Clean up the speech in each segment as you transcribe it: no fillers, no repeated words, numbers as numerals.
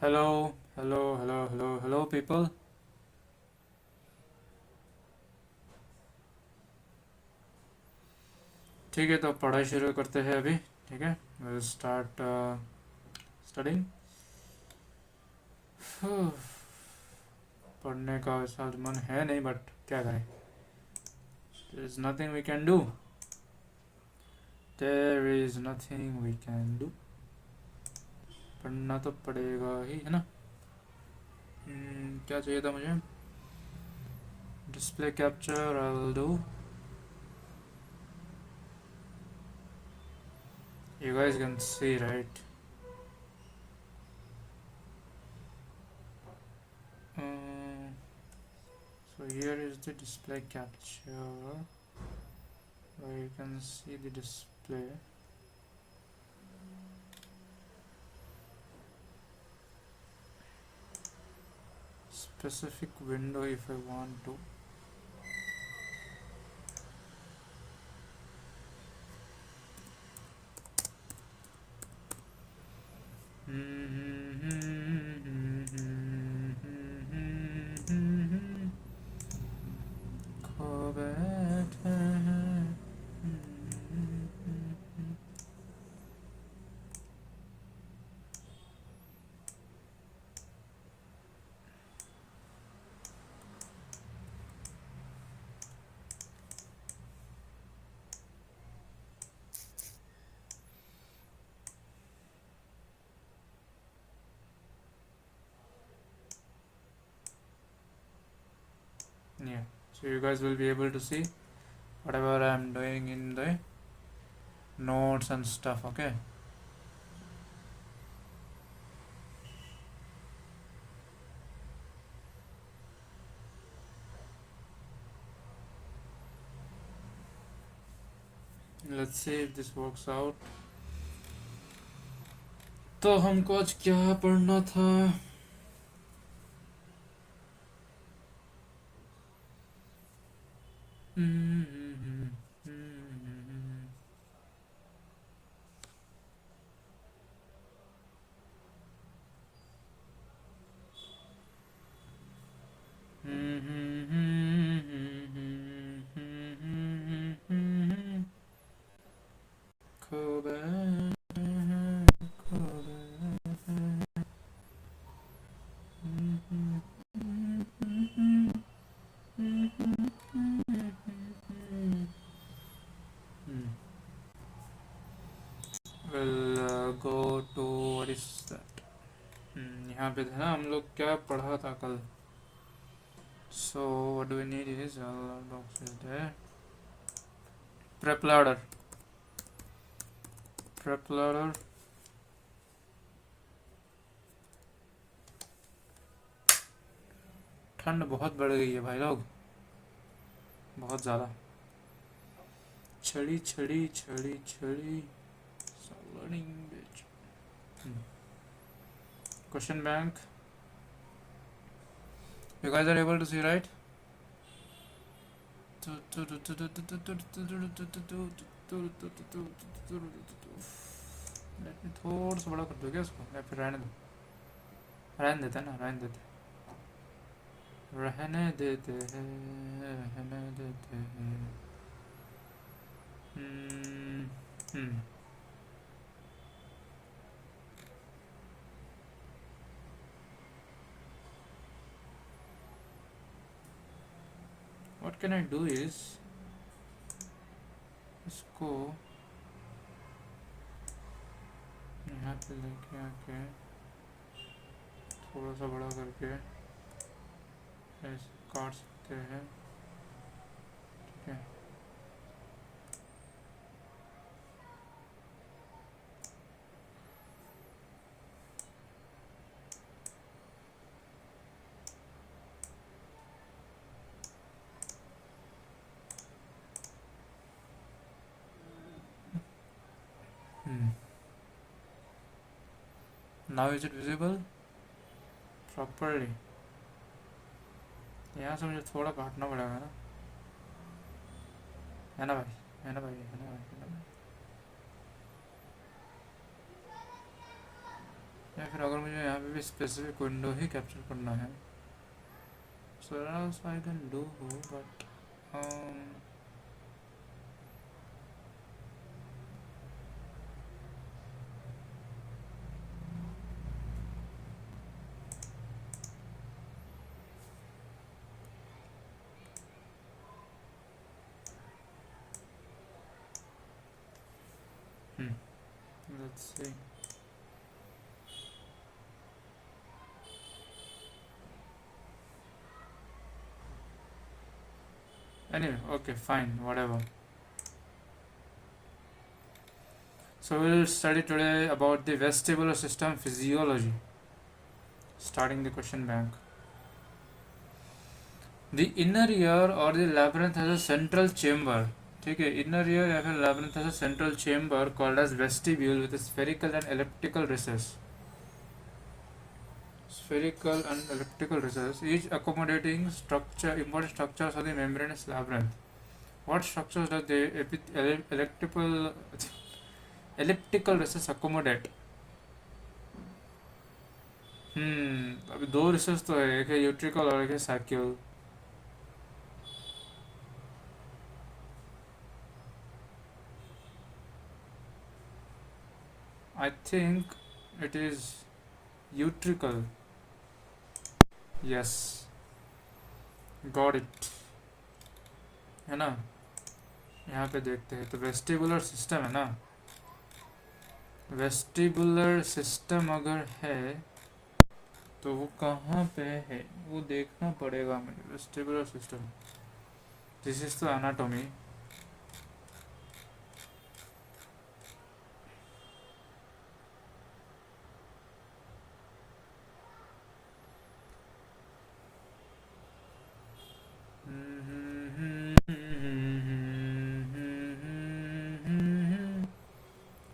Hello hello hello hello hello people. ठीक है, तो पढ़ाई शुरू करते हैं अभी। ठीक है, विल स्टार्ट स्टडिंग। पढ़ने का वैसा मन है नहीं, बट क्या करें, there is nothing we can do. There is nothing we can do. पढ़ना तो पड़ेगा ही, है ना। क्या चाहिए था मुझे? Display capture I will do. You guys can see right. So here is the display capture where you can see the display. Specific window if I want to. खो बैठे हैं। Yeah, so you guys will be able to see whatever I'm doing in the notes and stuff. Okay. Let's see if this works out. तो हमको आज क्या पढ़ना था? खो बैठे हैं, खो बैठे हैं। We'll go to what is that? यहाँ पे था ना, हम लोग क्या पढ़ा था कल? So what do we need is box is there. Prep ladder. Prep ladder. ठंड बहुत बढ़ गई है भाई लोग, बहुत ज़्यादा। छड़ी छड़ी छड़ी छड़ी। Learning bitch. Question bank. You guys are able to see, right? Let me थोड़ा सा बड़ा कर दो क्या उसको, या फिर रहने दो? रहने देते हैं ना, रहने देते रहने देते हैं, रहने देते हैं। What can I do is इसको यहाँ पे लेके आके थोड़ा सा बड़ा करके ऐसे काट सकते हैं। ठीक है, now is it visible properly? यहाँ से मुझे थोड़ा काटना पड़ेगा ना, है ना भाई, है ना भाई, है ना भाई, है ना भाई। या फिर अगर मुझे यहाँ पे भी स्पेसिफिक विंडो ही कैप्चर करना है, so else I can do, but let's see. Anyway, okay, fine, whatever. So we'll study today about the vestibular system physiology, starting the question bank. The inner ear or the labyrinth has a central chamber. ठीक है, inner ear या फिर labyrinth has a central chamber called as vestibule with a spherical and elliptical recess. Spherical and elliptical recess, each accommodating structure, important structures of the membranous labyrinth. What structures does the elliptical recess accommodate? अभी दो recess तो है, एक है utricle और एक है सैक्यूल. I think it is utricle. Yes, got it. है ना, यहाँ पे देखते हैं. तो वेस्टिबुलर सिस्टम है ना, वेस्टिबुलर सिस्टम अगर है तो वो कहाँ पे है वो देखना पड़ेगा मुझे. Vestibular system, this is the anatomy.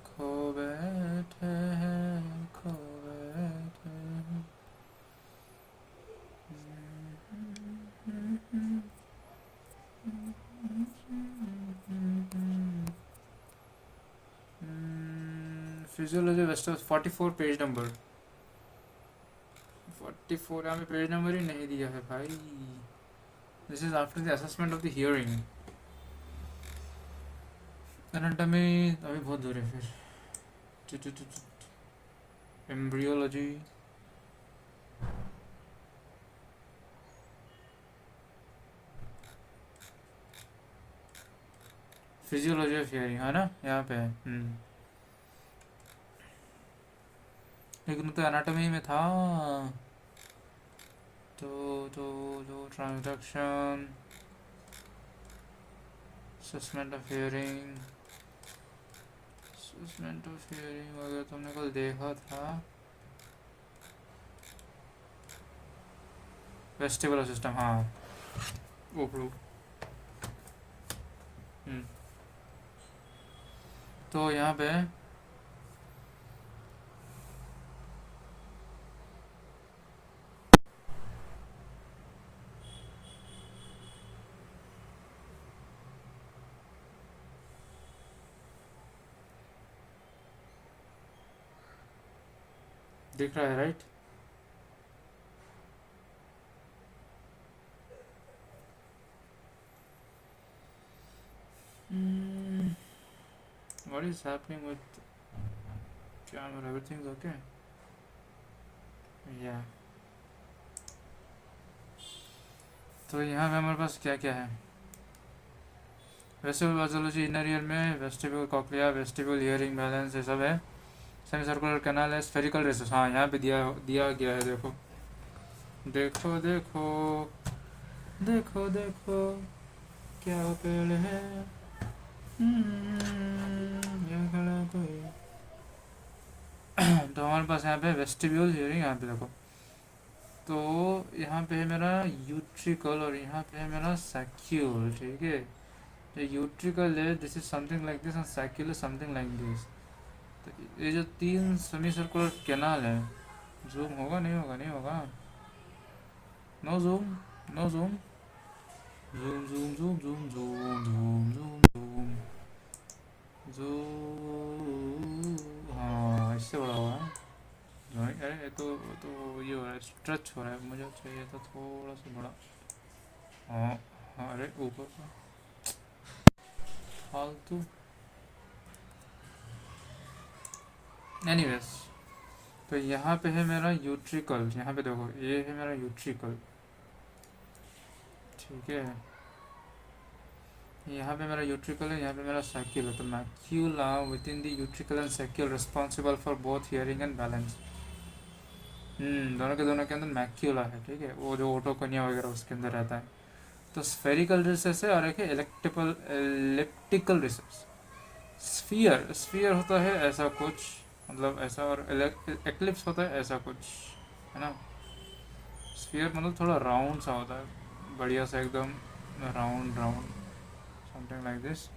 खो बैठे हैं, खो बैठे हैं. Physiology Wester 44 page number 44. यहाँ पे पेज नंबर ही नहीं दिया है भाई. This is after the assessment of the hearing. Anatomy अभी बहुत दूर है. फिर एम्ब्रियोलॉजी, फिजियोलॉजी ऑफ हियरिंग है ना, यहाँ पे है. लेकिन तो एनाटॉमी में था. तो transaction, assessment of hearing, assessment of hearing वगैरह तुमने कल देखा था. वेस्टिबुलर सिस्टम, हाँ वो प्रूव. तो यहाँ पे दिख रहा है right. What is happening with camera? Everything's okay? Yeah. तो यहाँ पे हमारे पास क्या क्या है. वेस्टिबुलर बायोलॉजी, इनर ईयर में vestibular cochlea, vestibular hearing balance ये सब है. सेमी सर्कुलर कैनाल है, स्फेरिकल रेसेस, हाँ यहाँ पे दिया गया है. देखो देखो देखो देखो देखो क्या पेड़ है. ये खड़ा कोई. तो हमारे पास यहाँ पे वेस्टिब्यूल हियरिंग, यहाँ पे देखो. तो यहाँ पे है मेरा यूट्रिकल और यहाँ पे है मेरा सैक्यूल. ठीक है, जो यूट्रिकल है this is something like this and saccule is something like this. तो ये जो तीन सेमी सर्कुलर कैनाल है, जूम होगा नहीं होगा, नहीं होगा. No zoom, no zoom. Zoom zoom zoom zoom zoom zoom zoom zoom zoom. हाँ इससे बड़ा हुआ है. स्ट्रेच हो रहा है, मुझे चाहिए था थोड़ा सा बड़ा। हाँ हाँ, अरे ऊपर का फालतू। एनीवेज, तो यहाँ पे है मेरा यूट्रिकल, यहाँ पे देखो ये है मेरा यूट्रिकल, ठीक है। यहाँ पे मेरा यूट्रिकल है, यहाँ पे मेरा सैक्यूल है। तो macula within the utricle and saccule responsible for both hearing and balance. दोनों के अंदर मैक्यूला है, ठीक है, वो जो ओटोकोनिया वगैरह उसके अंदर रहता है। तो स्फेरिकल रिसेस है और एक है electrical elliptical recess. Sphere, sphere होता है ऐसा कुछ, मतलब ऐसा, और एक्लिप्स होता है ऐसा कुछ, है ना। स्फीयर मतलब थोड़ा राउंड सा होता है, बढ़िया सा एकदम round round, something like this.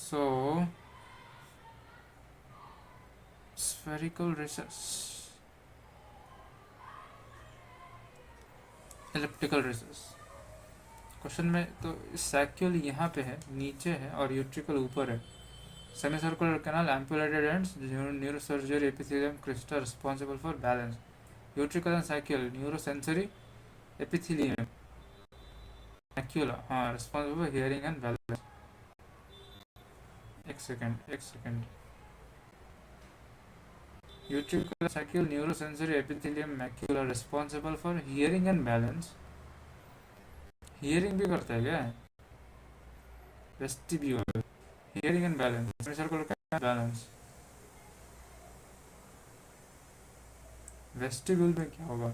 So spherical recess, elliptical recess. Question में तो सैक्यूल यहाँ पे है, नीचे है, और यूट्रिकल ऊपर है। Semicircular canal, ampullated ends, neurosurgery epithelium crista responsible for balance. Utricle and saccule, neurosensory epithelium, macula, हाँ, responsible for hearing and balance. एक सेकेंड, एक second. Utricle saccule neurosensory epithelium macula responsible for hearing and balance. Hearing भी करता है क्या? Vestibule, hearing and balance, semicircular balance. Vestibule में क्या होगा?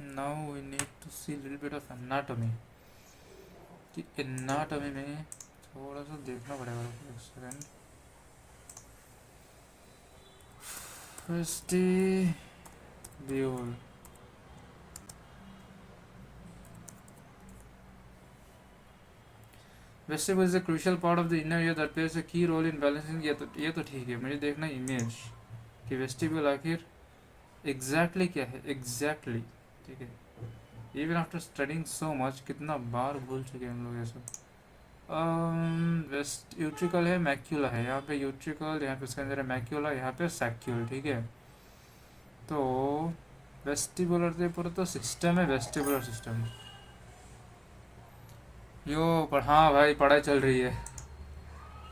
Now we need to see little bit of anatomy. कि एनाटॉमी में थोड़ा सा देखना पड़ेगा, एक second. Vestibule, vestibule is a crucial part of the inner ear that plays a की रोल इन बैलेंसिंग। ये तो ठीक है, मुझे देखना इमेज कि वेस्टिब्यूल आखिर एग्जैक्टली क्या है, एग्जैक्टली, ठीक है। Even after studying so much, कितना बार भूल चुके हैं हम लोग ये सब। वेस्ट यूट्रिकल है, मैक्यूला है, यहाँ पे यूट्रिकल, यहाँ पे इसके अंदर है मैक्यूला, यहाँ पे सैक्यूल, ठीक है। तो वेस्टिबुलर से पूरा तो सिस्टम है, वेस्टिबुलर सिस्टम। यो हाँ भाई, पढ़ाई चल रही है।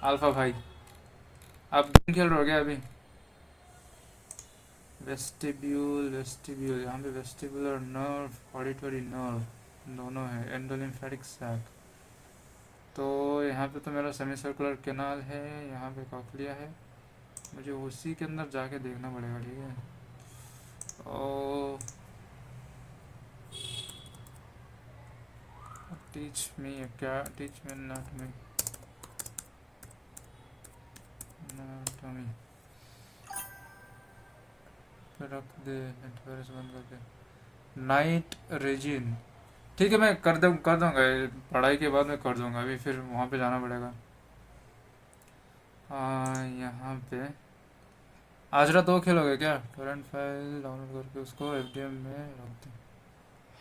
अल्फा भाई, आप गेम खेल रहे हो क्या अभी? वेस्टिब्यूल, वेस्टिब्यूल, यहाँ पे वेस्टिबुलर नर्व, ऑडिटरी नर्व दोनों है, एंडोलिम्फेटिक सैक। तो यहाँ पे तो मेरा सेमी सर्कुलर कैनाल है, यहाँ पे कॉक्लिया है, मुझे उसी के अंदर जाके देखना पड़ेगा, ठीक है। ओ टीच मी, क्या टीच मी एनाटॉमी, एनाटॉमी रख दे, इंटरफेरेंस बंद करके। नाइट रेजिन, ठीक है, मैं कर दूंगा, पढ़ाई के बाद मैं कर दूंगा, अभी फिर वहाँ पे जाना पड़ेगा। यहाँ पे आज रात दो खेलोगे क्या? टोरेंट फाइल डाउनलोड करके उसको एफडीएम में रख दो।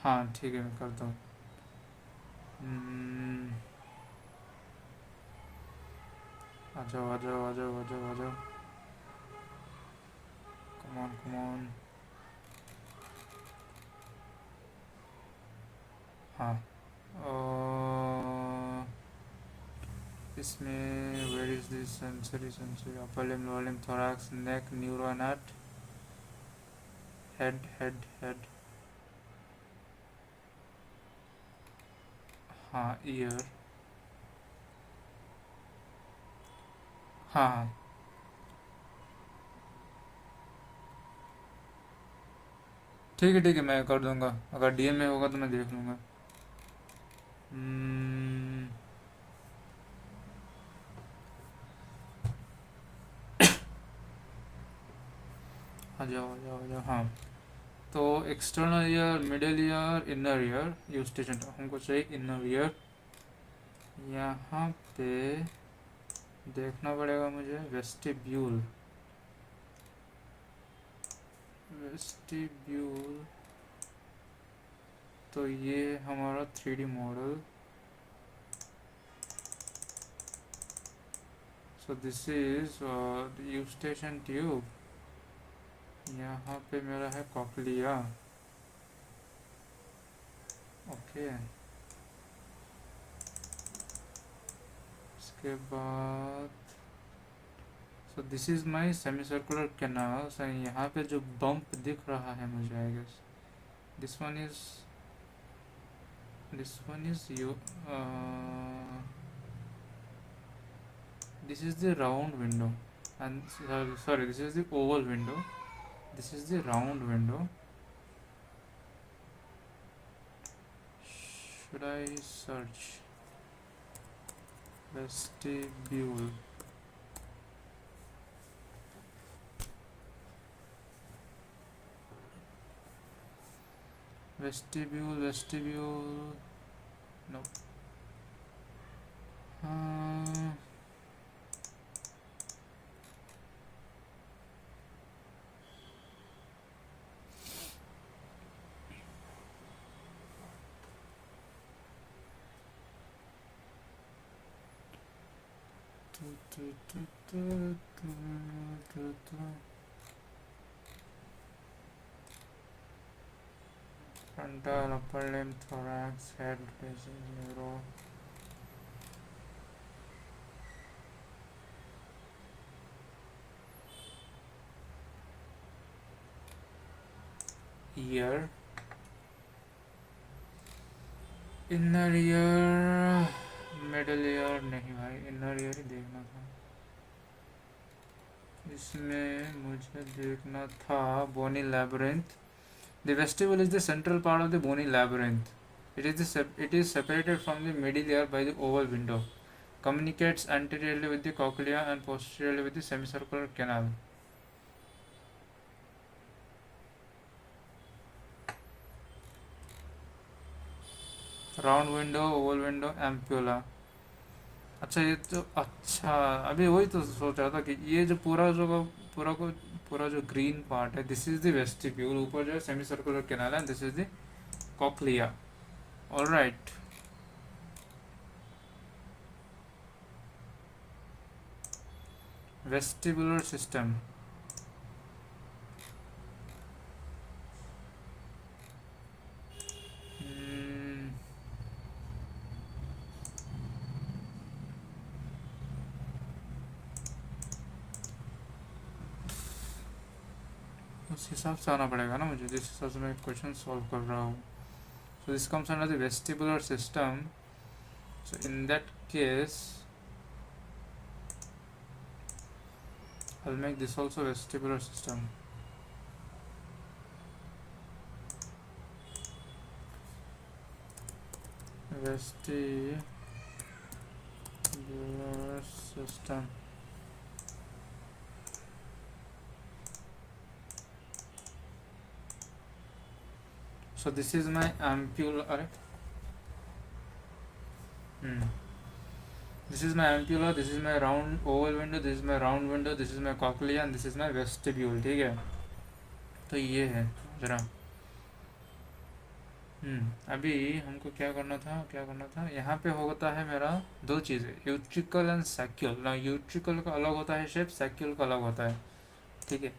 हाँ ठीक है, मैं करता हूँ। आ जाओ आ जाओ आ जाओ आ जाओ आ जाओ, कम ऑन कम ऑन। हाँ, इसमें where is this sensory, sensory upper limb, lower limb, thorax, neck, न्यूरोनट, हेड हेड हेड, हाँ ईयर, हाँ हाँ ठीक है मैं कर दूंगा, अगर डीएम में होगा तो मैं देख लूँगा। हम्म, आ जाओ आ जाओ आ जाओ, हाँ। तो external ear, middle ear, inner ear, you station हमको चाहिए इनर ईयर। यहाँ पे देखना पड़ेगा मुझे वेस्टिब्यूल, वेस्टिब्यूल। तो ये हमारा 3D model, so this is eustachian tube. यहाँ पे मेरा है कॉकलिया. ओके. इसके बाद so this is my semi circular canal. So यहाँ पे जो बम्प दिख रहा है मुझे, I guess this one is you this is the round window, and sorry, this is the oval window, this is the round window. Should I search vestibule? Vestibule. No. Frontal, upper limb, thorax, head, neuro. Ear, inner ear, middle ear नहीं भाई, inner ear ही देखना था. इसमें मुझे देखना था बोनी labyrinth. The vestibule is the central part of the bony labyrinth. It is separated from the middle ear by the oval window. Communicates anteriorly with the cochlea and posteriorly with the semicircular canal. Round window, oval window, ampulla. अच्छा ये तो अच्छा, अभी वही तो सोच रहा था कि ये जो पूरा जो ग्रीन पार्ट है, दिस इज द वेस्टिब्यूल. ऊपर जो है सेमी सर्कुलर कैनाल है, this is the cochlea. Alright. Vestibular system. उस हिसाब से आना पड़ेगा ना मुझे, जिस हिसाब से मैं क्वेश्चन सॉल्व कर रहा हूँ. So this comes under the vestibular system. So in that case I'll make this also vestibular system. Vestibular system. So this is my ampulla. This is my ampulla, this is my round oval window, this is my round window, this is my cochlea and this is my vestibule. ठीक है, तो ये है जरा. अभी हमको क्या करना था, यहाँ पे होता है मेरा दो चीज़ें, यूट्रिकल एंड सैक्यूल. ना यूट्रिकल का अलग होता है शेप, सैक्यूल का अलग होता है. ठीक है,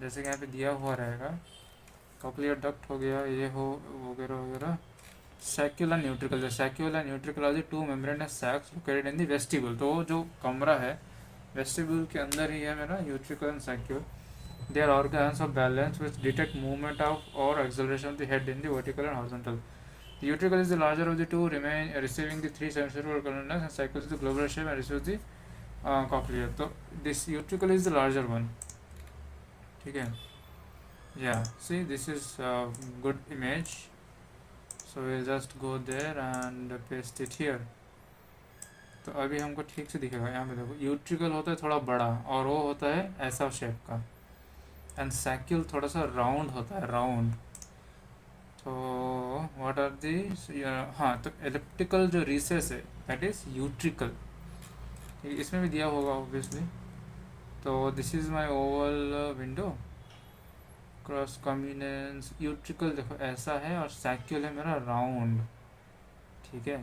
जैसे कि यहाँ पे दिया हुआ रहेगा, कॉक्लियर डक्ट हो गया, ये हो वगैरह वगैरह. Saccule and utricle. Saccule and utricle are the two membranous sacs located in the vestibule. तो जो कमरा है वेस्टिब्यूल के अंदर ही है मेरा utricle and saccule. They are organs of balance which detect movement of or acceleration of the head in the vertical and horizontal. The utricle is the larger of the two, receiving the three semicircular columns, and sacral is the globular shape and receives the cochlea. So this utricle is the larger one. ठीक है. Yeah. See, this is a good image. So we'll just go there and paste it here. तो अभी हमको ठीक से दिखेगा. यहाँ पे देखो, यूट्रिकल होता है थोड़ा बड़ा और वो होता है ऐसा शेप का, एंड सैक्यूल थोड़ा सा राउंड होता है, राउंड. तो व्हाट आर दी, हाँ, तो एलिप्टिकल जो रिसेस है दैट इज यूट्रिकल. इसमें भी दिया होगा ऑब्वियसली. तो this is my oval window, cross कॉम्बिनेंस. यूट्रिकल देखो ऐसा है और सैक्यूल है मेरा राउंड. ठीक है.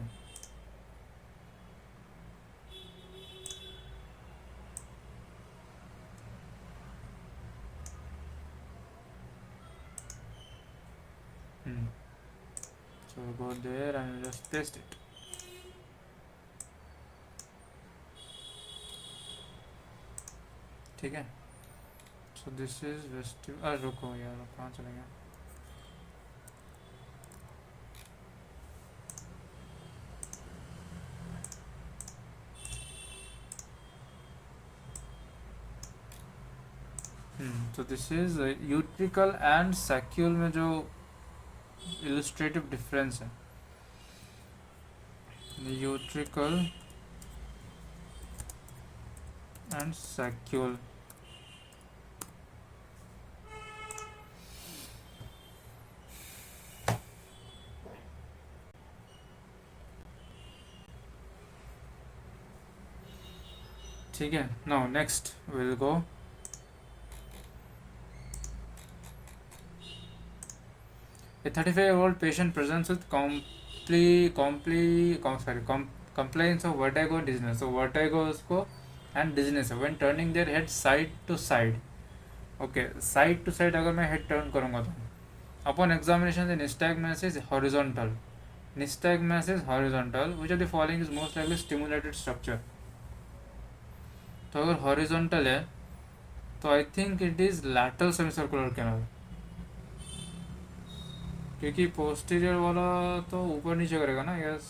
So go there and just paste it. ठीक है. So this is vestibular. रुको यार, कहाँ चले गए. So this is utricle and saccule में जो illustrative difference है. Utricle and saccule. ठीक है. Now next we'll go a 35-year-old patient presents with complaints of vertigo and dizziness. So vertigo उसको and dizziness when turning their head side to side. Okay, side to side अगर मैं head turn करूँगा तो upon examination the nystagmus is horizontal. Nystagmus is horizontal. Which of the following is most likely stimulated structure? तो अगर horizontal है तो I think it is lateral semicircular canal, क्योंकि posterior वाला तो ऊपर नीचे करेगा ना. Yes,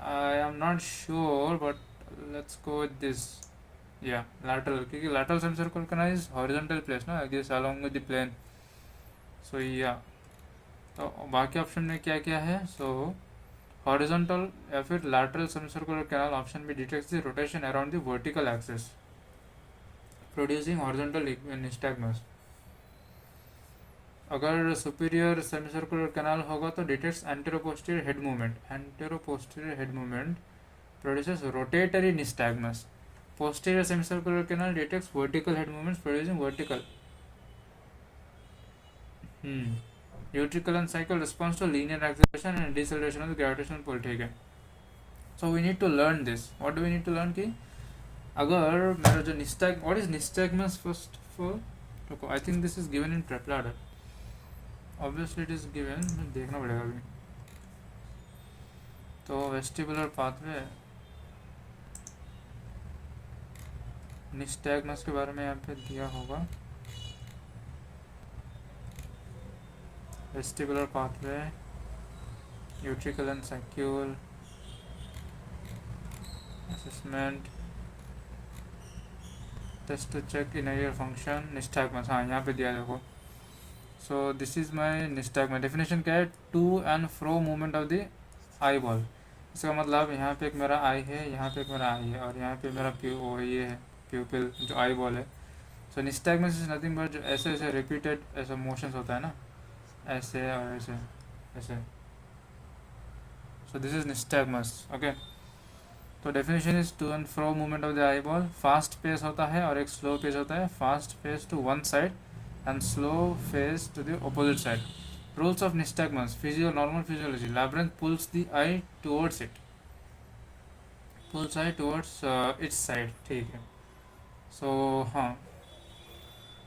I am not sure but let's go with this. या लैटरल, क्योंकि lateral semicircular canal is horizontal place ना, this along with the plane. So या तो बाकी ऑप्शन में क्या क्या है. सो हॉरिजॉन्टल या फिर lateral semicircular canal option B detects the rotation around the vertical axis producing horizontal nystagmus. अगर सुपीरियर सेमिसर्कुलर कैनाल होगा तो detects anteroposterior head movement. Anteroposterior head movement produces rotatory nystagmus. Posterior semicircular canal detects vertical head movements producing vertical. Utricle and saccule response to linear acceleration and deceleration of the gravitational pull. ठीक है. So we need to learn this. What do we need to learn कि अगर मेरा जो what is nystagmus first of all. रुको, I think this is given in prep ladder. Obviously it is given, देखना पड़ेगा अभी. तो वेस्टिबुलर पाथवे निस्टैग्मस के बारे में यहाँ पे दिया होगा. Vestibular pathway, utricle and saccule assessment, test to check inner function, nystagmus. हाँ, यहाँ पे दिया देखो. So this is my nystagmus. Definition क्या है? To and fro movement of the eyeball. इसका मतलब यहाँ पे एक मेरा आई है, यहाँ पे एक मेरा आई है, और यहाँ पे मेरा ये है प्यूपिल जो आई बॉल है. सो निस्टैग्मस इज नथिंग बट जो ऐसे ऐसे रिपीटेड ऐसा मोशंस होता है ना, ऐसे और ऐसे ऐसे. So this is nystagmus. Okay. तो definition is to and fro movement of the eyeball. Fast pace होता है और एक स्लो पेस होता है. Fast pace to one side and slow phase to the opposite side. Rules of nystagmus. Normal physiology. Labyrinth pulls the eye towards it. Pulls eye towards its side. ठीक है. So हाँ,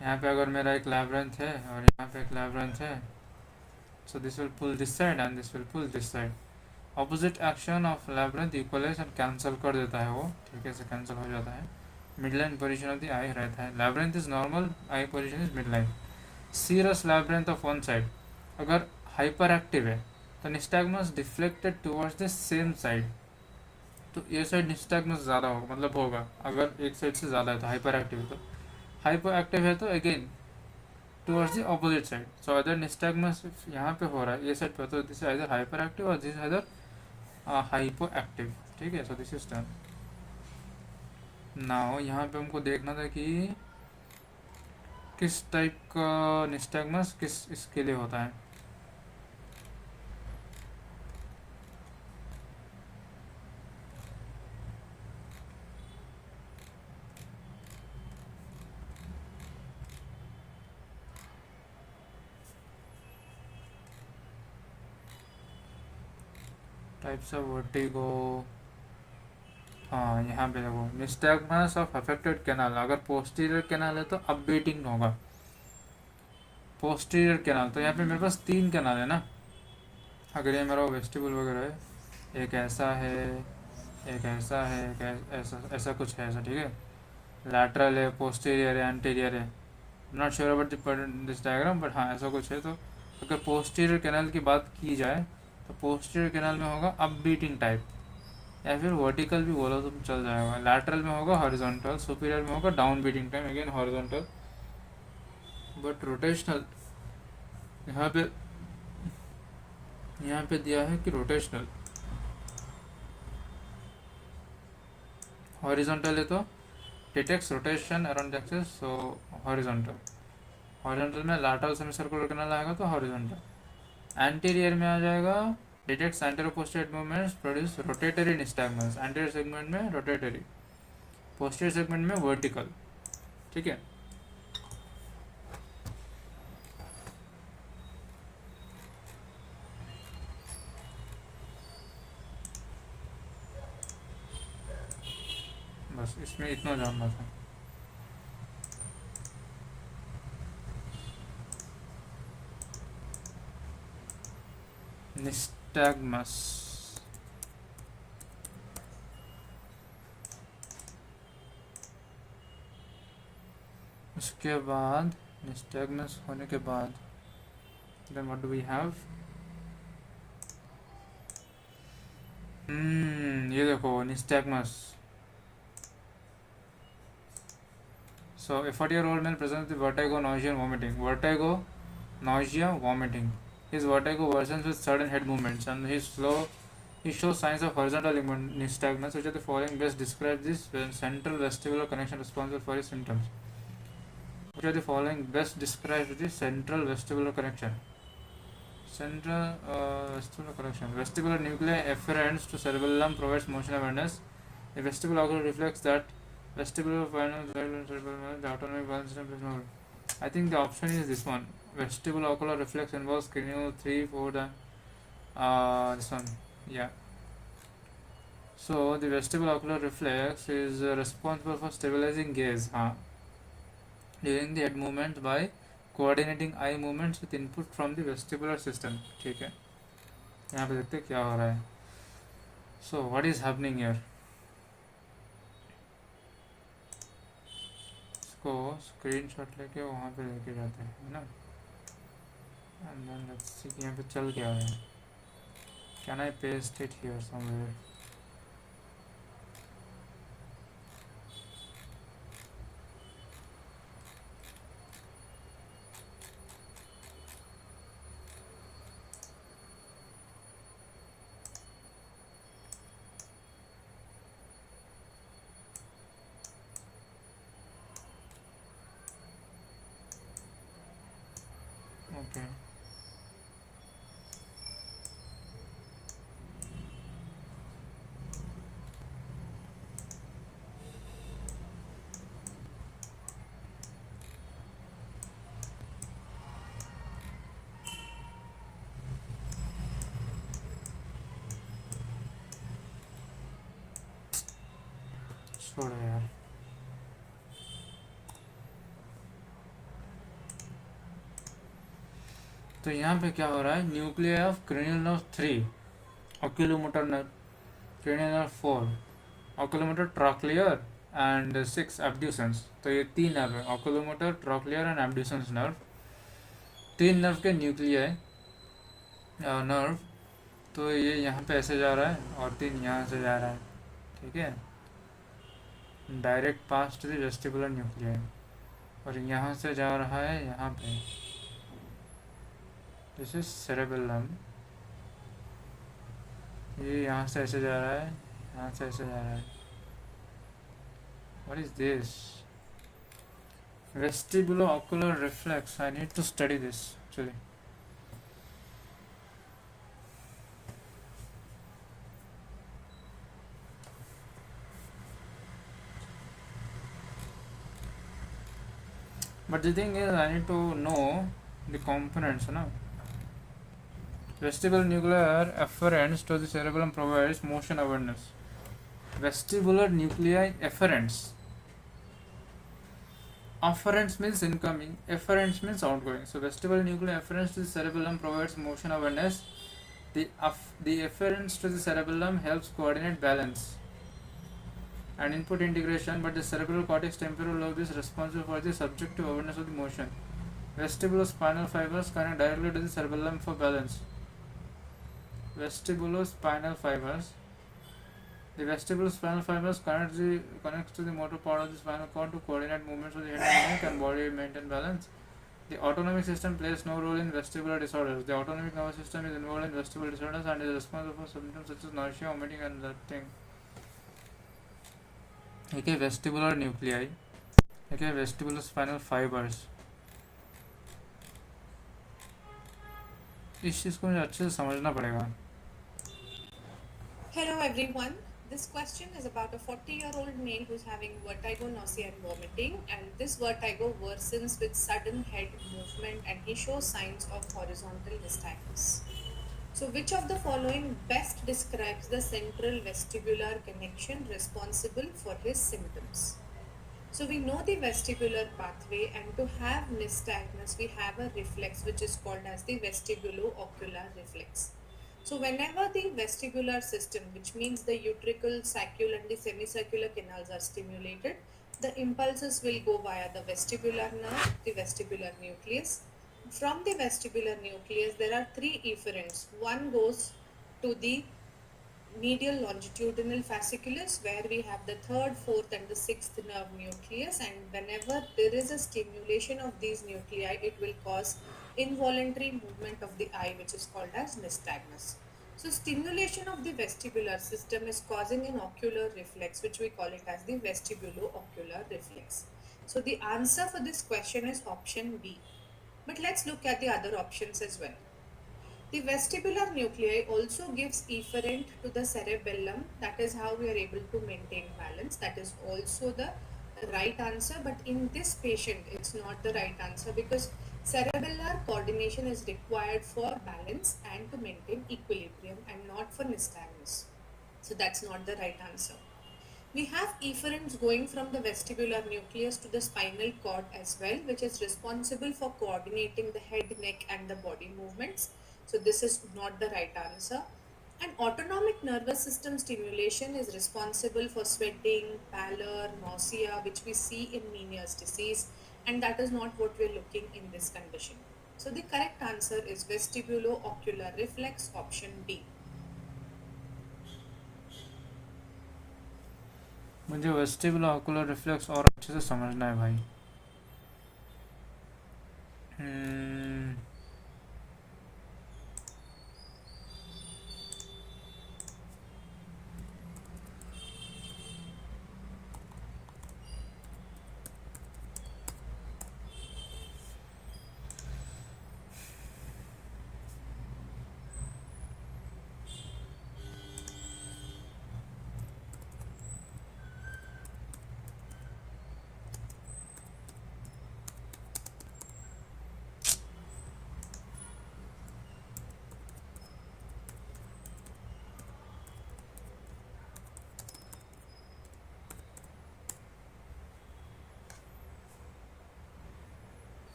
यहाँ पे अगर मेरा एक labyrinth है और यहाँ पे एक labyrinth है, so this will pull this side and this will pull this side. Opposite action of labyrinth equalize and cancel कर देता है वो. ठीक है, से cancel हो जाता है. midline position of the eye रहता है. labyrinth is normal, eye position is midline. serous labyrinth of one side. अगर hyperactive है तो nystagmus deflected towards the same side. तो ये साइड nystagmus ज़्यादा होगा, मतलब होगा. अगर एक साइड से ज़्यादा है तो hyperactive है. तो hyperactive है तो again towards the opposite side. so अगर nystagmus यहाँ पे हो रहा है ये साइड पे, तो this is either hyperactive or this is either hypoactive. ठीक है. so this is done. Now यहाँ पे हमको देखना था कि किस टाइप का निस्टैग्मस किस इसके लिए होता है. Types of vertigo. हाँ, यहाँ पे देखो निस्टैग्मस ऑफ अफेक्टेड कैनाल. अगर पोस्टीरियर कैनाल है तो अपबीटिंग होगा. पोस्टीरियर कैनाल तो यहाँ पे मेरे पास 3 कैनाल है ना. अगर ये मेरा वेस्टिबल वगैरह है, एक ऐसा है, एक ऐसा है, एक ऐसा ऐसा कुछ है, ऐसा ठीक है, लैटरल है, पोस्टीरियर है, एंटीरियर है, not sure about this diagram, but हाँ ऐसा कुछ है। तो अगर पोस्टीरियर कैनाल की बात की जाए तो पोस्टीरियर कैनाल में होगा अप बीटिंग टाइप, या फिर वर्टिकल भी बोलो तो चल जाएगा। लैटरल में होगा हॉरिजॉन्टल, सुपीरियर में होगा down beating type, again horizontal, but rotational यहाँ पे दिया है कि रोटेशनल। हॉरिजॉन्टल है तो detects rotation around the axis, so horizontal. Horizontal में लैटरल सेमी सर्कुलर कैनाल आएगा तो हॉरिजॉन्टल। एंटीरियर में आ जाएगा detects antero posterior movements produce rotatory nystagmus, anterior segment में रोटेटरी, पोस्टीरियर सेगमेंट में वर्टिकल, ठीक है। बस इसमें इतना जानना था। निस्टैग्मस, उसके बाद निस्टैग्मस होने के बाद then what do we have, ये देखो nystagmus. So, a 40-year-old man presents with vertigo, nausea, and vomiting. Vertigo, nausea, vomiting. His vertigo worsens with sudden head movements, and he shows signs of horizontal nystagmus. Which of the following best describes this central vestibular connection responsible for his symptoms? Which of the following best describes the central vestibular connection? Central vestibular connection. Vestibular nuclei efferents to cerebellum provides motion awareness. A vestibular ocular reflex that vestibular final the autonomic balance system is more. I think the option is this one. Vestibular ocular reflex involves cranial 3, 4, this one. Yeah. So the vestibular ocular reflex is responsible for stabilizing gaze during the head movements by coordinating eye movements with input from the vestibular system. ठीक है, यहाँ पे देखते हैं क्या हो रहा है. So what is happening here? इसको स्क्रीनशॉट लेके वहाँ पे लेके जाते हैं, है ना. And then let's see कि यहाँ पे चल क्या है. Can I paste it here somewhere? Okay. छोड़ो यार. तो यहाँ पे क्या हो रहा है, nuclear of cranial nerve 3, oculomotor nerve, cranial nerve 4, oculomotor trochlear and 6 abducens. तो ये 3 नर्व है, oculomotor, trochlear and abducens nerve. 3 nerve के न्यूक्लियर नर्व. तो ये यहाँ पे ऐसे जा रहा है और 3 यहाँ से जा रहा है, ठीक है. Direct pass to the vestibular nuclear. और यहाँ से जा रहा है यहाँ पे, दिस इज सेरेबेलम. ये यहाँ से ऐसे जा रहा है, यहाँ से ऐसे जा रहा है. What is this? Vestibulo ocular reflex. I need to study this actually. But the thing is, I need to know the components, ना. Vestibular nuclear efferents to the cerebellum provides motion awareness. Vestibular nuclei efferents. Afferents means incoming, efferents means outgoing. So vestibular nuclei efferents to the cerebellum provides motion awareness. The afferents to the cerebellum helps coordinate balance and input integration, but the cerebral cortex temporal lobe is responsible for the subjective awareness of the motion. Vestibulospinal fibers connect directly to the cerebellum for balance. Vestibulospinal fibers. The vestibulospinal fibers connects to the motor part of the spinal cord to coordinate movements of the head and neck and body maintain balance. The autonomic system plays no role in vestibular disorders. The autonomic nervous system is involved in vestibular disorders and is responsible for symptoms such as nausea, vomiting, and that thing. Okay, vestibular nuclei. Okay, vestibulospinal fibers. इस चीज़ को मुझे अच्छे से समझना पड़ेगा. Hello everyone. This question is about a 40-year-old male who's having vertigo, nausea and vomiting, and this vertigo worsens with sudden head movement and he shows signs of horizontal nystagmus. So which of the following best describes the central vestibular connection responsible for his symptoms? So we know the vestibular pathway, and to have nystagmus we have a reflex which is called as the vestibulo-ocular reflex. So whenever the vestibular system, which means the utricle, saccule and the semicircular canals are stimulated, the impulses will go via the vestibular nerve, the vestibular nucleus. From the vestibular nucleus there are three efferents. One goes to the medial longitudinal fasciculus, where we have the third, fourth and the sixth nerve nucleus, and whenever there is a stimulation of these nuclei it will cause involuntary movement of the eye, which is called as nystagmus. So stimulation of the vestibular system is causing an ocular reflex, which we call it as the vestibulo-ocular reflex. So the answer for this question is option B. But let's look at the other options as well. The vestibular nuclei also gives efferent to the cerebellum. That is how we are able to maintain balance. That is also the right answer, but in this patient it's not the right answer because cerebellar coordination is required for balance and to maintain equilibrium and not for nystagmus. So that's not the right answer. We have efferents going from the vestibular nucleus to the spinal cord as well, which is responsible for coordinating the head, neck and the body movements. So this is not the right answer. And autonomic nervous system stimulation is responsible for sweating, pallor, nausea, which we see in Meniere's disease, and that is not what we're looking in this condition. So the correct answer is vestibulo-ocular reflex, option B. मुझे vestibular ocular reflex और अच्छे से समझना है भाई.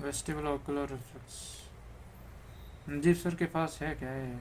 Vestibular ocular reflex Sanjeev sir के पास है क्या है?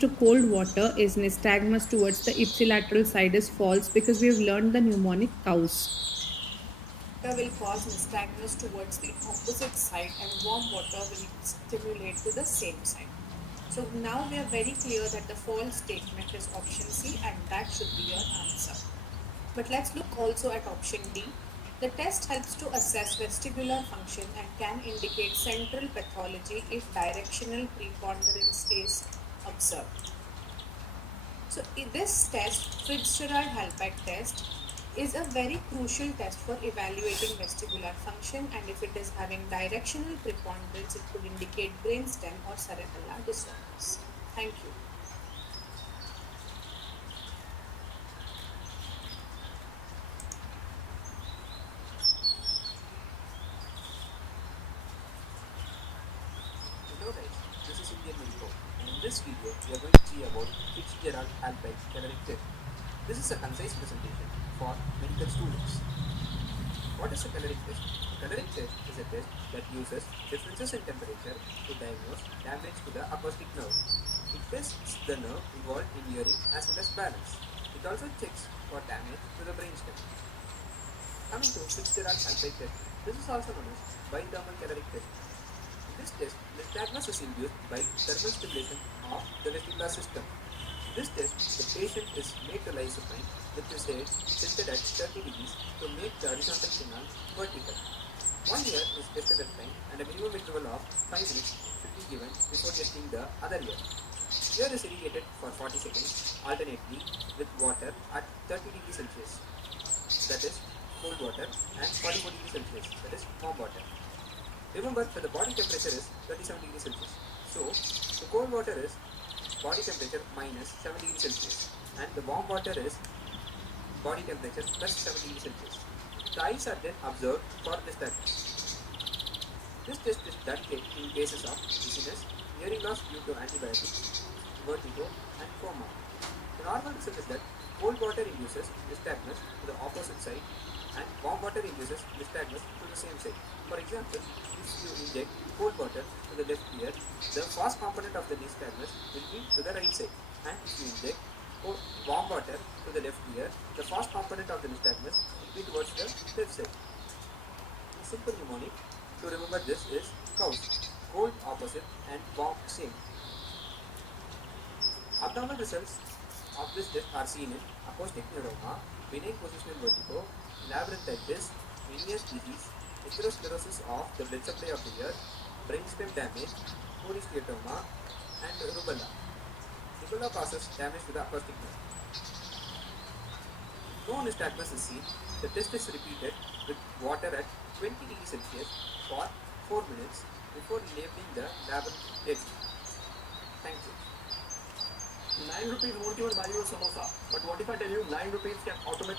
to cold water is nystagmus towards the ipsilateral side is false because we have learned the mnemonic cows. Water will cause nystagmus towards the opposite side and warm water will stimulate to the same side. So now we are very clear that the false statement is option C and that should be your answer. But let's look also at option D. The test helps to assess vestibular function and can indicate central pathology if directional preponderance is observed. So this test, Fitzgerald-Halbach test, is a very crucial test for evaluating vestibular function, and if it is having directional preponderance, it could indicate brainstem or cerebellar disorders. Thank you. Hello guys, this is Indian Medico, and in this video we are going to see about Fitzgerald-Halbach caloric test. This is a concise presentation for medical students. What is a caloric test? A caloric test is a test that uses differences in temperature to diagnose damage to the acoustic nerve. It tests the nerve involved in hearing as well as balance. It also checks for damage to the brainstem. Coming to Fitzgerald-Halbach test, this is also known as bithermal caloric test. In this test, nystagmus is induced by thermal stimulation of the vestibular system. In this test, the patient is made to lie supine with his head tilted at 30 degrees to make the horizontal canal vertical. One ear is tested at time and a minimum interval of 5 minutes should be given before testing the other ear. Ear is irrigated for 40 seconds alternately with water at 30 degrees Celsius, that is cold water, and 44 degrees Celsius, that is warm water. Remember that the body temperature is 37 degrees Celsius. So, the cold water is body temperature minus 7 degrees Celsius and the warm water is body temperature plus 7 degrees Celsius. The eyes are then observed for this test. This test is done in cases of dizziness, hearing loss due to antibiotics, vertigo, and coma. The normal result is that cold water induces nystagmus to the opposite side and warm water induces nystagmus to the same side. For example, if you inject cold water to the left ear, the fast component of the nystagmus will be to the right side, and if you inject warm water to the left ear, the fast component of the nystagmus will be towards the left side. A simple mnemonic to remember this is cows, cold opposite and warm same. Abnormal results of this test are seen in acoustic neuroma, benign positional vertigo, labyrinthitis, Meniere's disease, atherosclerosis of the blood supply of the ear, brainstem damage, choleosteatoma, and rubella. Rubella causes damage to the acoustic nerve. If no nystagmus is seen, the test is repeated with water at 20 degrees Celsius for 4 minutes before labeling the labyrinth dead. Thank you. 9 rupees won't even buy you a samosa. But what if I tell you 9 rupees can automate?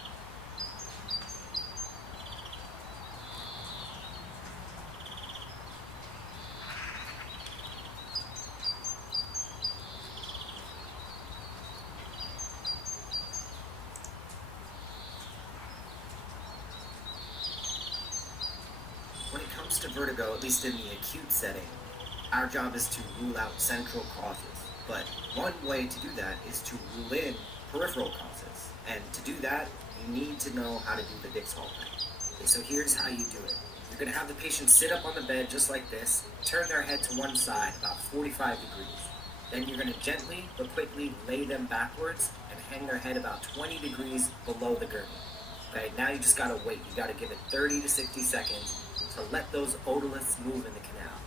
When it comes to vertigo, at least in the acute setting, our job is to rule out central causes. But one way to do that is to rule in peripheral causes. And to do that, you need to know how to do the Dix-Hall thing. Okay, so here's how you do it. You're going to have the patient sit up on the bed just like this, turn their head to one side about 45 degrees. Then you're going to gently but quickly lay them backwards and hang their head about 20 degrees below the gurney. Okay, now you just got to wait. You got to give it 30 to 60 seconds to let those otoliths move in the canal.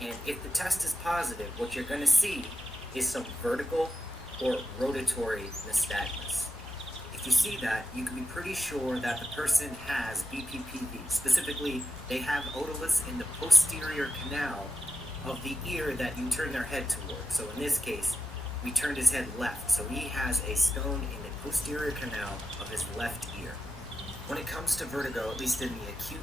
And if the test is positive, what you're going to see is some vertical or rotatory nystagmus. If you see that, you can be pretty sure that the person has BPPV. Specifically, they have otoliths in the posterior canal of the ear that you turn their head toward. So in this case, we turned his head left, so he has a stone in the posterior canal of his left ear. When it comes to vertigo, at least in the acute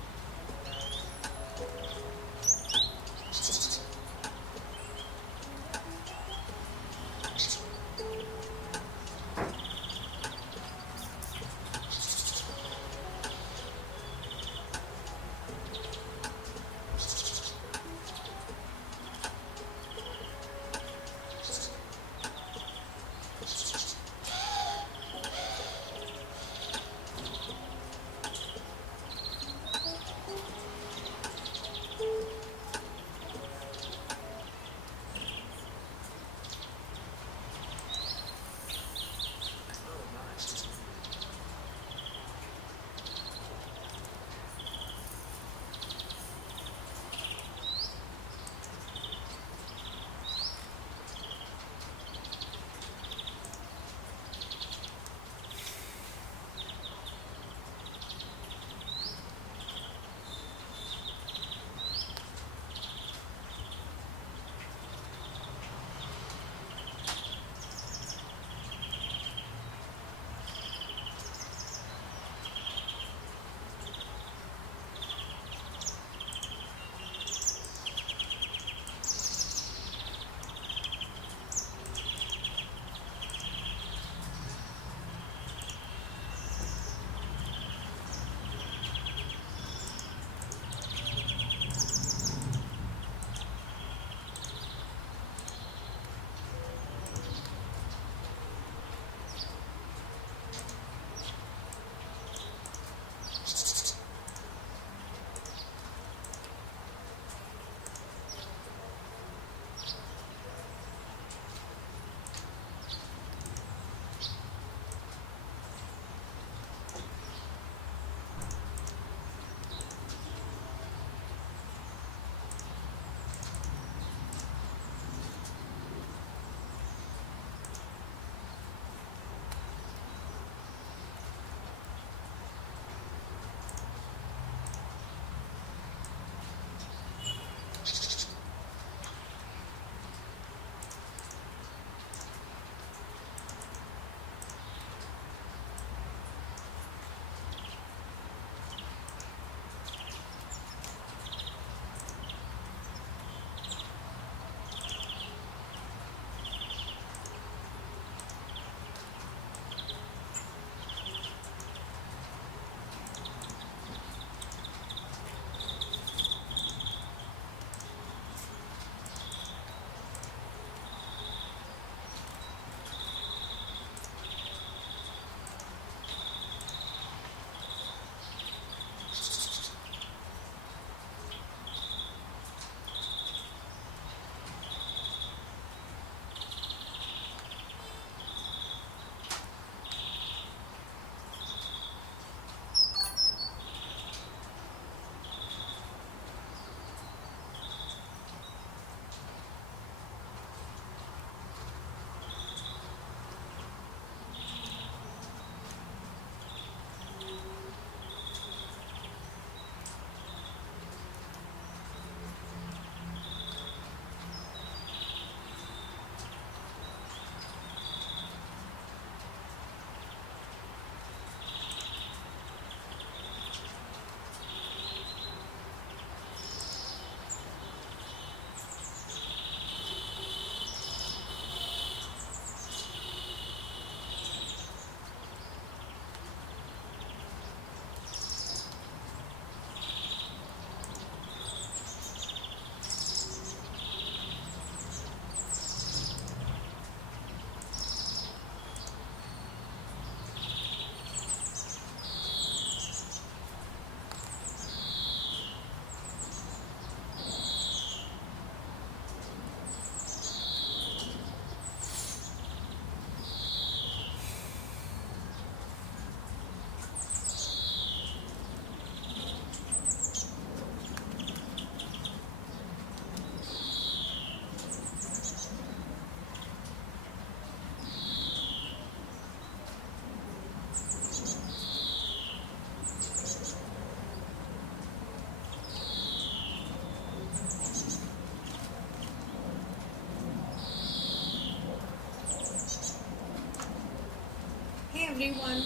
everyone.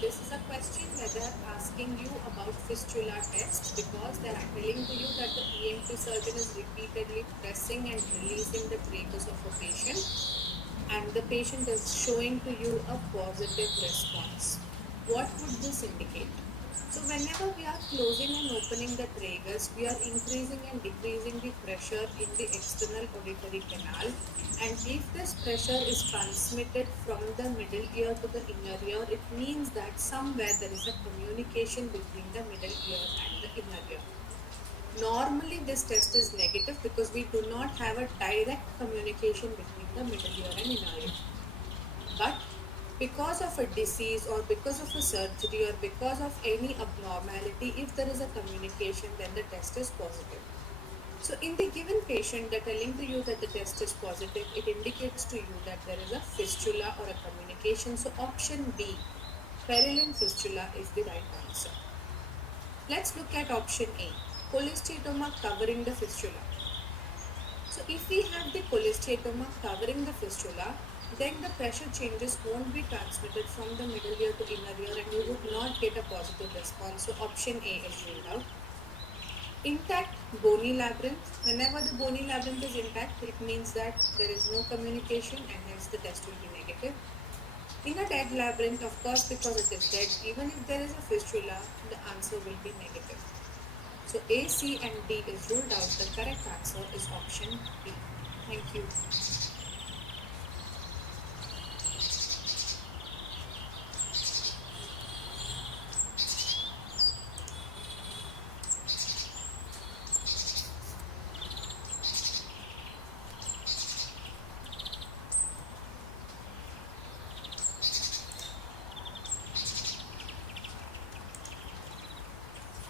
This is a question where they are asking you about fistula test because they are telling to you that the ENT surgeon is repeatedly pressing and releasing the tragus of a patient, and the patient is showing to you a positive response. What would this indicate? So whenever we are closing and opening the tragus, we are increasing and decreasing the pressure in the external auditory canal, and if this pressure is transmitted from the middle ear to the inner ear, it means that somewhere there is a communication between the middle ear and the inner ear. Normally this test is negative because we do not have a direct communication between the middle ear and inner ear. But because of a disease or because of a surgery or because of any abnormality, if there is a communication, then the test is positive. So in the given patient, they're telling to you that the test is positive. It indicates to you that there is a fistula or a communication. So option B, perilene fistula, is the right answer. Let's look at option A, cholesteatoma covering the fistula. So if we have the cholesteatoma covering the fistula, then the pressure changes won't be transmitted from the middle ear to inner ear and you would not get a positive response. So option A is ruled out. Intact bony labyrinth. Whenever the bony labyrinth is intact, it means that there is no communication and hence the test will be negative. In a dead labyrinth, of course, because it is dead, even if there is a fistula, the answer will be negative. So A, C and D is ruled out. The correct answer is option B. Thank you.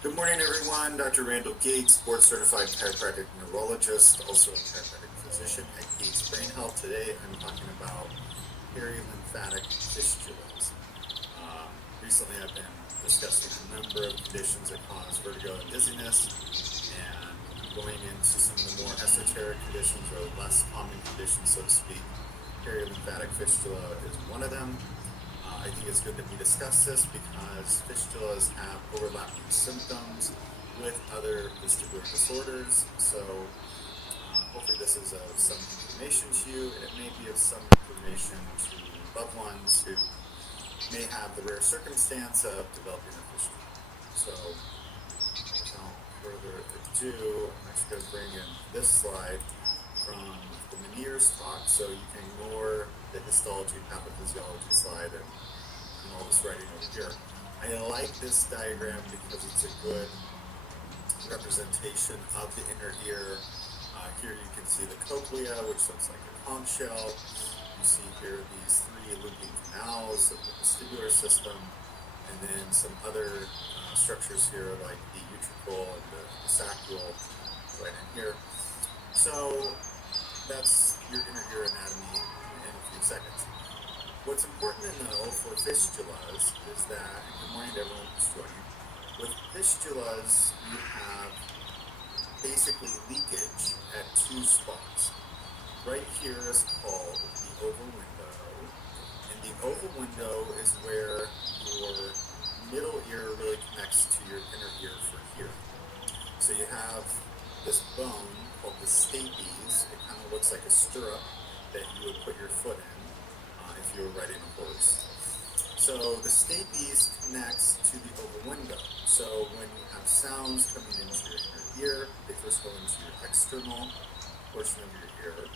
Good morning, everyone. Dr. Randall Gates, board certified chiropractic neurologist, also a chiropractic physician at Gates Brain Health. Today, I'm talking about perilymphatic fistulas. Recently, I've been discussing a number of conditions that cause vertigo and dizziness, and I'm going into some of the more esoteric conditions or less common conditions, so to speak. Perilymphatic fistula is one of them. I think it's good that we discuss this because fistulas have overlapping symptoms with other vestibular disorders. So hopefully this is of some information to you, and it may be of some information to loved ones who may have the rare circumstance of developing a fistula. So without further ado, I'm actually going to bring in this slide from the Meniere's talk, so you can ignore the histology pathophysiology slide and all this writing over here. I like this diagram because it's a good representation of the inner ear. Here you can see the cochlea, which looks like a conch shell. You see here these three looping canals of the vestibular system, and then some other structures here like the utricle and the sacral right in here. So that's your inner ear anatomy in a few seconds. What's important to know for fistulas is that, and good morning to everyone who's joining, with fistulas you have basically leakage at two spots. Right here is called the oval window, and the oval window is where your middle ear really connects to your inner ear for hearing. So you have this bone called the stapes. It kind of looks like a stirrup that you would put your foot in if you were riding a horse. So the stapes connects to the oval window. So when you have sounds coming into your inner ear, they first go into your external portion of your ear.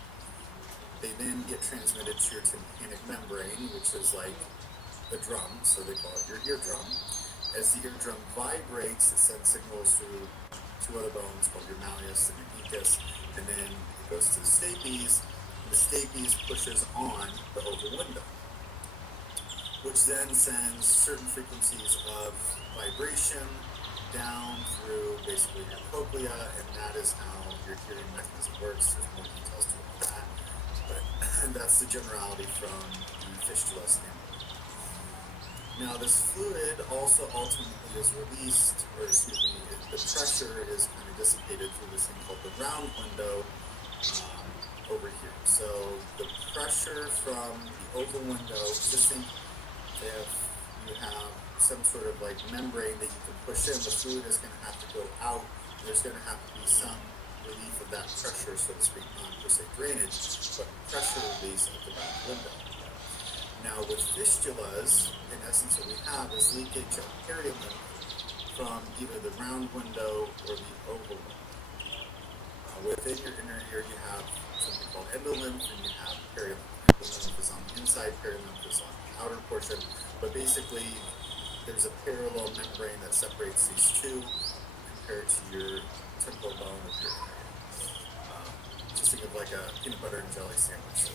They then get transmitted to your tympanic membrane, which is like a drum, so they call it your eardrum. As the eardrum vibrates, it sends signals through two other bones called your malleus and your incus, and then it goes to the stapes. The stapes pushes on the oval window, which then sends certain frequencies of vibration down through basically your cochlea, and that is how your hearing mechanism works. There's more details to that, but that's the generality from the fistula standpoint. Now, this fluid also ultimately is released, or excuse me, the pressure is kind of dissipated through this thing called the round window over here. So the pressure from the oval window, just think they have you have some sort of like membrane that you can push in, the fluid is going to have to go out. There's going to have to be some relief of that pressure, so to speak, not per se drainage, but pressure release at the round window. Now with fistulas, in essence what we have is leakage of perilymph from either the round window or the oval window. Within your inner ear you have something called endolymph and you have perilymph. Endolymph is on the inside, perilymph is on the outer portion, but basically there's a parallel membrane that separates these two compared to your temporal bone of your inner ear. Just think of like a peanut butter and jelly sandwich.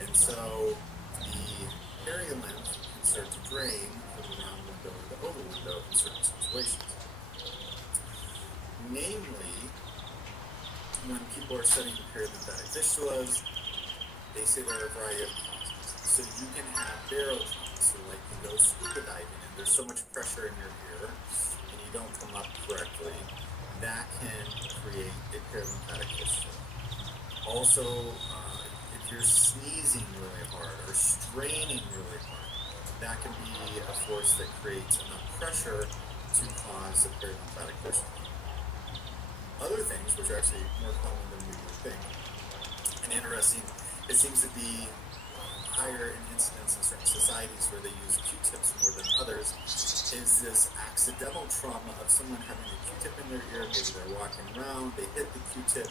And so the perilymph can start to drain from the round window or the oval window in certain situations. Namely, when people are studying perilymphatic fistulas, they say there are a variety of causes. So you can have barotrauma, so like you go scuba diving and there's so much pressure in your ear and you don't come up correctly, that can create a perilymphatic fistula. Also, if you're sneezing really hard or straining really hard, that can be a force that creates enough pressure to cause a perilymphatic fistula. Other things, which are actually more common than we would think, and interesting, it seems to be higher in incidence in certain societies where they use Q-tips more than others, is this accidental trauma of someone having a Q-tip in their ear. Maybe they're walking around, they hit the Q-tip,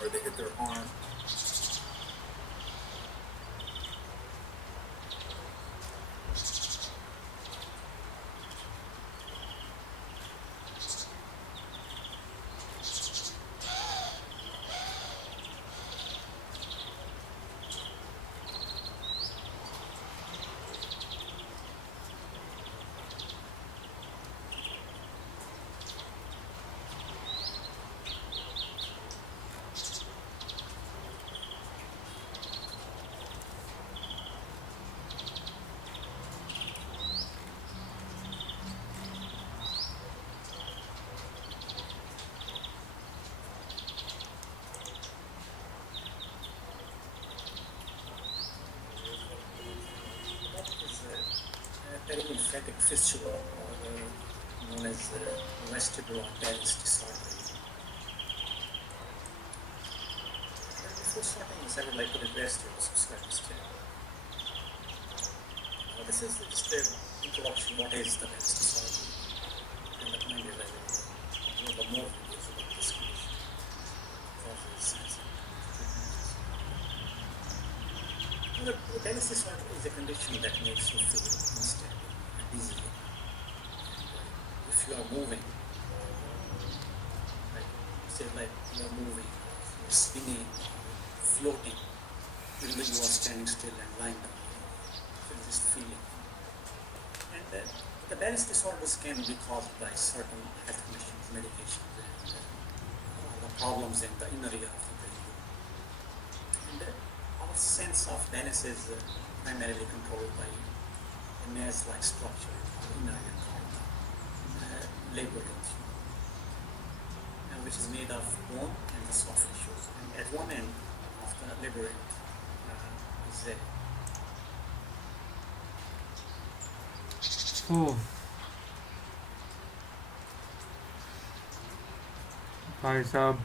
or they hit their arm. Perilymphatic fistula, or known as vestibular Bell's disorder. Before starting this, I would like to request you to subscribe to this channel. This is just an introduction. What is the Bell's disorder? And the point is, I will know the more videos about this condition. The Bell's disorder is a condition that makes you feel unstable. Easily. If you are moving, like say like you are moving, you're swinging, floating, even though you are standing still and lying down, feel this feeling. And the Bell's disorders can be caused by certain health conditions, medications, and the problems in the inner ear of the brain. And our sense of Bell's is primarily controlled by maze-like structure in the labyrinth, which is made of bone and the soft tissues. And at one end of the labyrinth is Oh. भाई साहब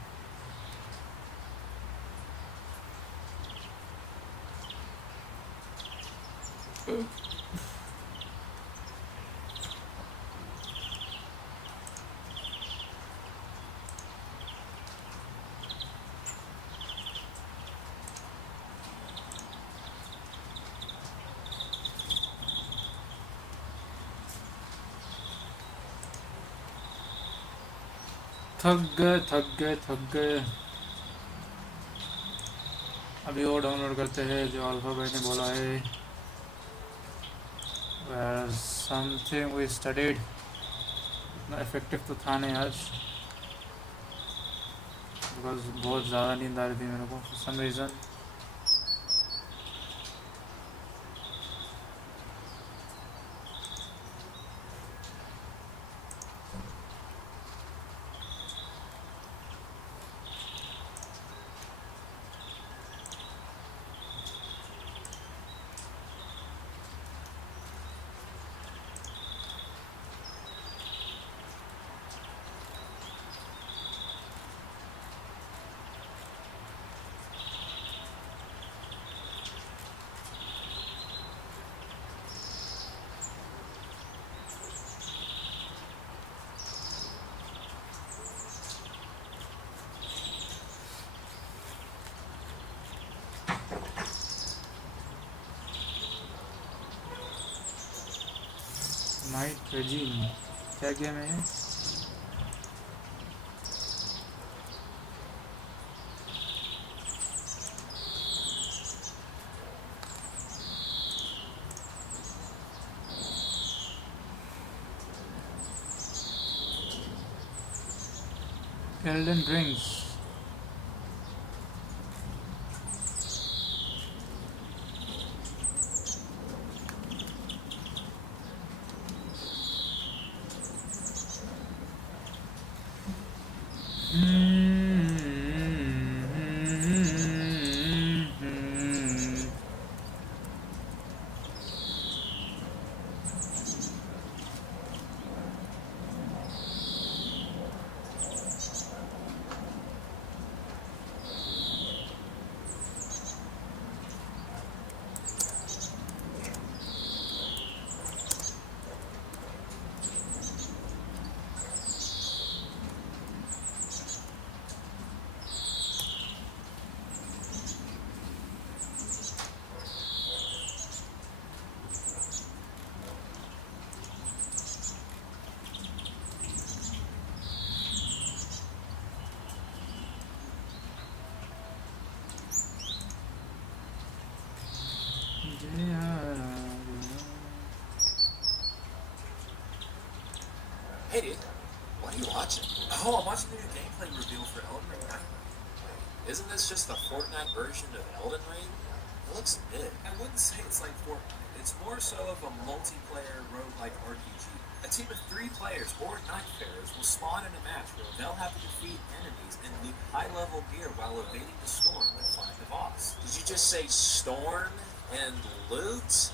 थक गए अभी वो download करते हैं जो alpha भाई ने बोला है समथिंग वी स्टडीड इतना इफेक्टिव तो था नहीं आज बिकॉज बहुत ज़्यादा नींद आ रही थी मेरे को फॉर सम रीज़न नाइट्रोजन क्या गेम है ये? Elden Rings. Hey dude, what are you watching? Oh, I'm watching the new gameplay reveal for Elden Ring. Isn't this just the Fortnite version of Elden Ring? It looks mid. I wouldn't say it's like Fortnite. It's more so of a multiplayer roguelike RPG. A team of 3 players or Nightfarers will spawn in a match where they'll have to defeat enemies and loot high-level gear while evading the storm and find the boss. Did you just say storm and loot?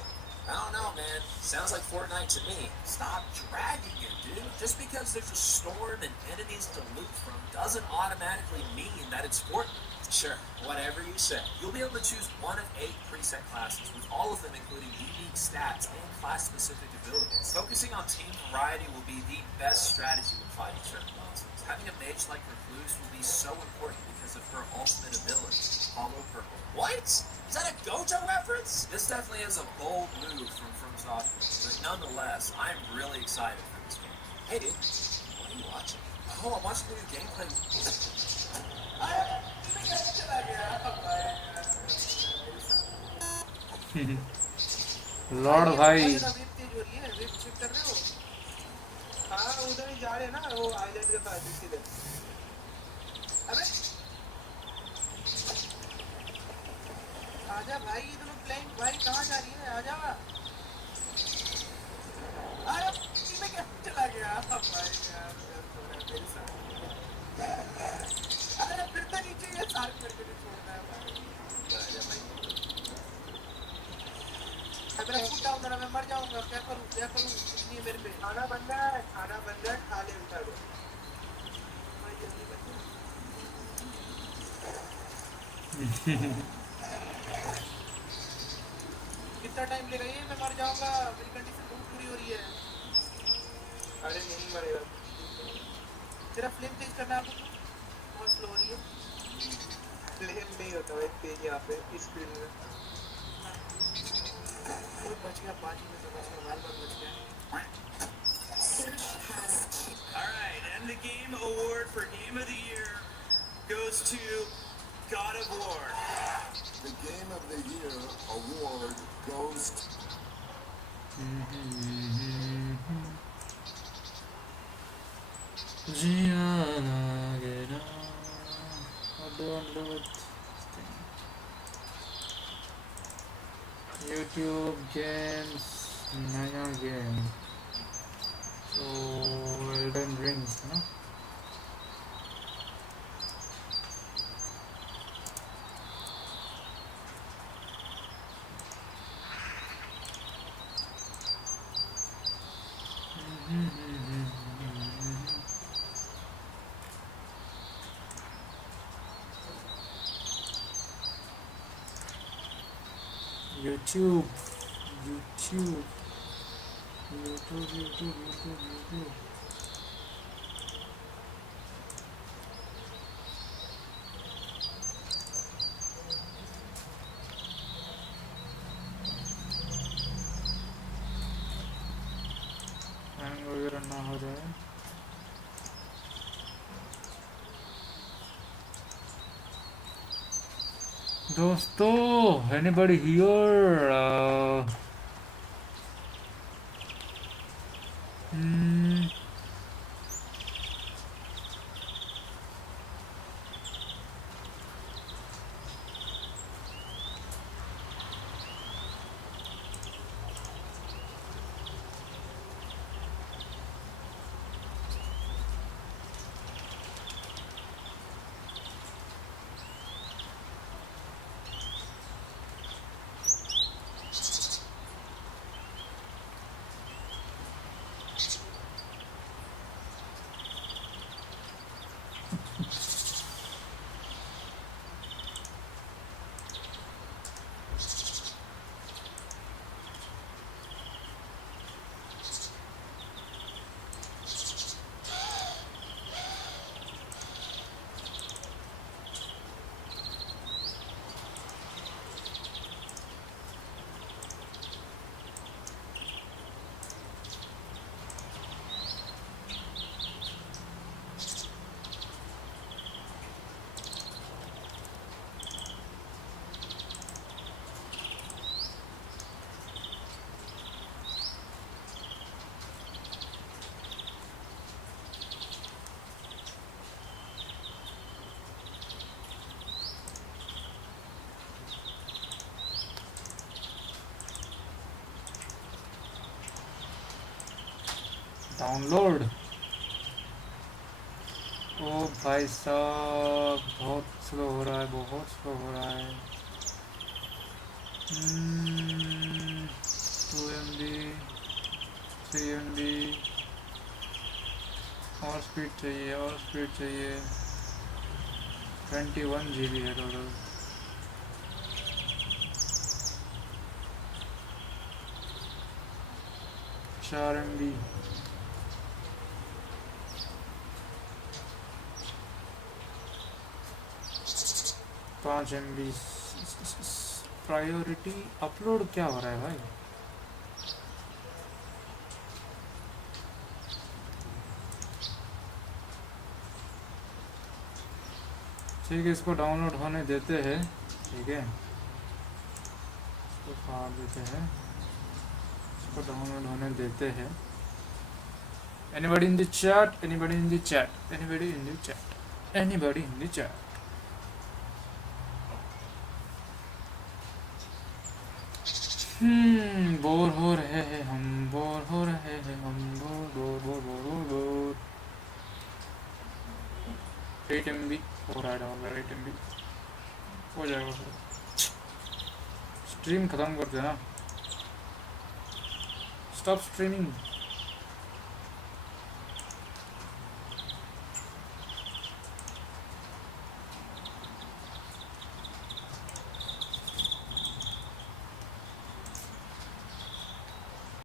I don't know, man. Sounds like Fortnite to me. Stop dragging it, dude. Just because there's a storm and enemies to loot from doesn't automatically mean that it's Fortnite. Sure, whatever you say. You'll be able to choose one of 8 preset classes, with all of them including unique stats and class-specific abilities. Focusing on team variety will be the best strategy when fighting certain monsters. Having a mage like Recluse will be so important because of her ultimate ability, Hollow Purple. What? Is that a Gojo reference? This definitely is a bold move from Software, but nonetheless, I'm really excited for this game. Hey dude, what are you watching? Oh, I'm watching the new gameplay. Lord भाई हाँ उधर ही जा रहे हैं ना वो island के पास सीधे अबे आजा भाई ये दोनों प्लेन भाई कहाँ जा रही है आजा अरे मैं क्या चला गया भाई यार मेरे साथ अरे फिर तो नीचे ये सार करके नहीं छोड़ना है भाई आजा भाई मेरा फुट डाउन है मैं मर जाऊंगा क्या करूं इतनी मेरे पे खाना बन रहा है खा ले उठा दो भाई जल्दी बन कितना टाइम लेगा ये मैं मर जाऊंगा मेरी कंडीशन बहुत बुरी हो रही है अरे नहीं मरेगा तेरा फ्लेम तेज करना है बहुत स्लो हो रही है फ्लेम नहीं होता भाई तेज यहाँ पे इस स्क्रीन में कोई बच गया 5 में तो बच गया बार बच गया Alright, and the game award for Game of the Year goes to God of War. The Game of the Year award goes to... YouTube games, नया game. So Elden Rings, ना? YouTube. हैंग वगैरह ना हो जाए। दोस्तों, anybody here? Download. ओ भाई साहब, बहुत स्लो हो रहा है, बहुत स्लो हो रहा है। 2 MB, 3 MB, और स्पीड चाहिए, और स्पीड चाहिए। 21 GB है total. 4 MB। 5 MB। Priority upload क्या हो रहा है भाई? ठीक है, इसको डाउनलोड होने देते हैं। ठीक है, इसको काट देते हैं, इसको डाउनलोड होने देते हैं। Anybody in the chat? Anybody in the chat? Anybody in the chat? Anybody in the chat? Bore हो रहे हैं हम, बोर हो रहे हैं हम, bore bore bore bore bore bore. 8 MB हो रहा है डाउनलोड। 8 MB हो जाएगा फिर। स्ट्रीम खत्म कर देना, स्टॉप स्ट्रीमिंग।